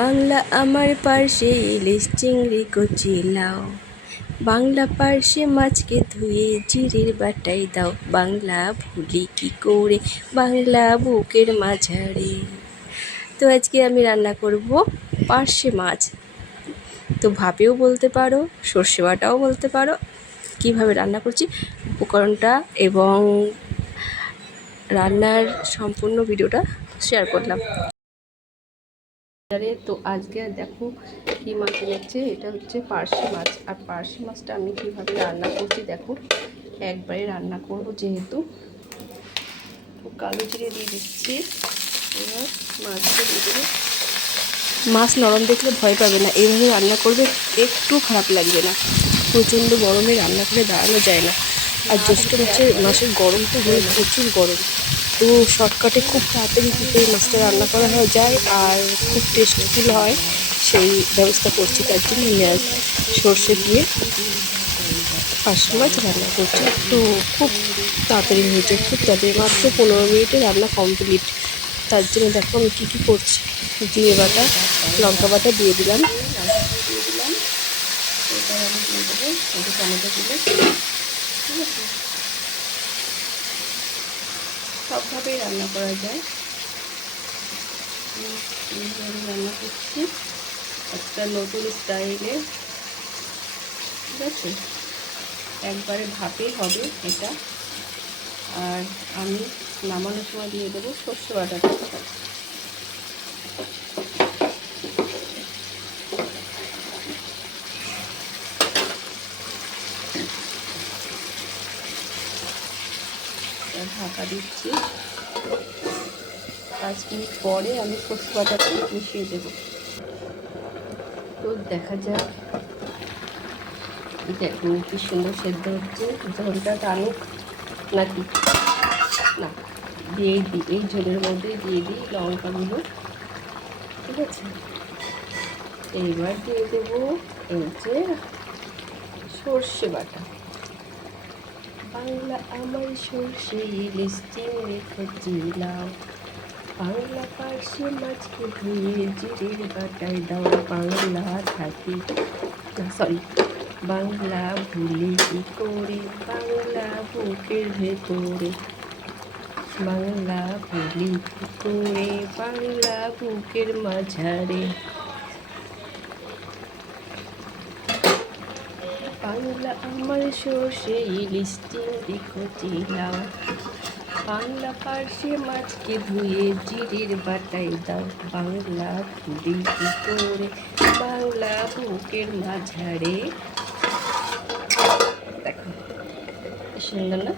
বাংলা আমার পার্শ্বে ইলিশ চিংড়ি কচি লাউ, বাংলা পার্শ্বে মাছকে ধুয়ে জিরের বাটাই দাও, বাংলা ভুলি কি করে বাংলা বুকের মাঝারে। তো আজকে আমি রান্না করব পার্শ্বে মাছ। তো ভাপেও বলতে পারো, সর্ষে বাটাও বলতে পারো। কিভাবে রান্না করছি উপকরণটা এবং রান্নার সম্পূর্ণ ভিডিওটা শেয়ার করলাম। তো আজকে দেখো কি মাছ এনেছে, এটা হচ্ছে পার্শে মাছ। আর পার্শে মাছটা আমি কীভাবে রান্না করছি দেখো, একবারে রান্না করব যেহেতু। কালো জিরে দিয়ে দিচ্ছি, এবার মাছটা দিয়ে দেবো। মাছ নরম দেখলে ভয় পাবে না, এইভাবে রান্না করবে একটু খারাপ লাগবে না। প্রচণ্ড গরমে রান্না করে দাঁড়ানো যায় না। আর জ্যৈষ্ঠ মাসের গরম তো হয়ে প্রচুর গরম, তো শর্টকাটে খুব তাড়াতাড়ি এই মাছটা রান্না করা যায় আর খুব টেস্টফুল হয়, সেই ব্যবস্থা করছি। তার জন্য আমি আজ সর্ষে দিয়ে পার্শে মাছ রান্না করছি। তো খুব তাড়াতাড়ি হয়েছে, খুব তাড়াতাড়ি, মাত্র 15 মিনিটে রান্না কমপ্লিট। তার জন্য দেখো আমি কী কী করছি। জিরে বাটা, লঙ্কা বাটা দিয়ে দিলাম, এবার আমি দিয়ে দেবো টমেটো দিলে, ঠিক আছে। সবভাবেই রান্না করা যায়, এইভাবে রান্না করছি একটা নতুন স্টাইলে, ঠিক আছে। একবারে ভাপে হবে এটা। আর আমি নামানোর সময় দিয়ে দেবো সর্ষে বাটাটা। ঢাকা দিচ্ছি, 5 মিনিট পরে আমি সর্ষে বাটাটা মিশিয়ে দেবো। তো দেখা যাক, দেখুন কি সুন্দর সেদ্ধ হচ্ছে। ঝোলটা টানুক নাকি না, দিয়ে দিই এই ঝোলের মধ্যে দিয়ে দিই লঙ্কাগুলো, ঠিক আছে। এইবার দিয়ে দেবো এই যে সর্ষে বাটা। বাংলা আমার সর্ষে ইলিশ চিংড়ি কচি লাউ, বাংলা পার্শে মাছকে ধুয়ে জিরের বাটায় দাও, বাংলা থাকি সরি বাংলা ভুলি কি করে বাংলা বুকের ভেতরে, বাংলা ভুলি কি করে বাংলা বুকের মাঝারে। বাংলা আমার সর্ষে ইলিশ চিংড়ি কচি লাউ, বাংলা পার্শে মাছকে ধুয়ে জিরের বাটায় দাও, বাংলা ভুলি কি করে বাংলা বুকের মাঝারে। দেখো সুন্দর না?